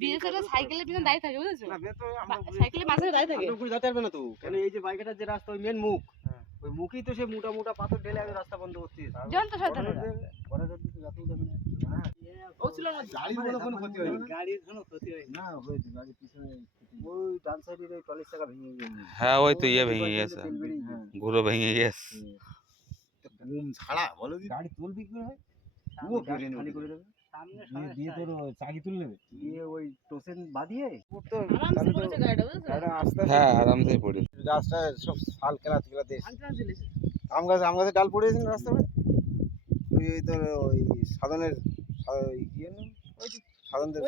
বিএসএর সাইকেলের পিছনে দাঁড়িয়ে থাকে বুঝেছো? সাইকেলের মাঝে দাঁড়িয়ে থাকে। আমরা যেতে পারবে না তো, কেন এই যে বাইকটার যে রাস্তা ওই মেন মুখ, ওই মুখই তো সে মোটা মোটা পাথর ঢেলে আমি রাস্তা বন্ধ করতে। যন্ত্র শয়তানেরা। ও ছিল না গাড়ির কোনো ক্ষতি হয়নি, গাড়ির কোনো ক্ষতি হয়নি না, হয়েছে গাড়ির পিছনে ওই ডান সাইডের ওই টলির চাকা ভেঙে গেছে। হ্যাঁ ওই তো ইয়ে ভেঙে গেছে, ঘুরো ভেঙে গেছে। ঘুম ছাড়া বলো কি গাড়ি তুলবি কি হয়, ও খালি করে দেবে দিয়ে তোর চাকি তুলে নেবে, দিয়ে ওই টোসেন বাঁধিয়ে তো আরামসে পড়েছে গাড়িটা বুঝেছো? আস্তে হ্যাঁ আরামসে পড়ে। গাছটা সব শাল কেলাতে কেলাতে আম গাছে ডাল পড়ে গেছে না রাস্তায়, ওই তোর ওই সাধনের ইয়ে না, ওই সাধনদের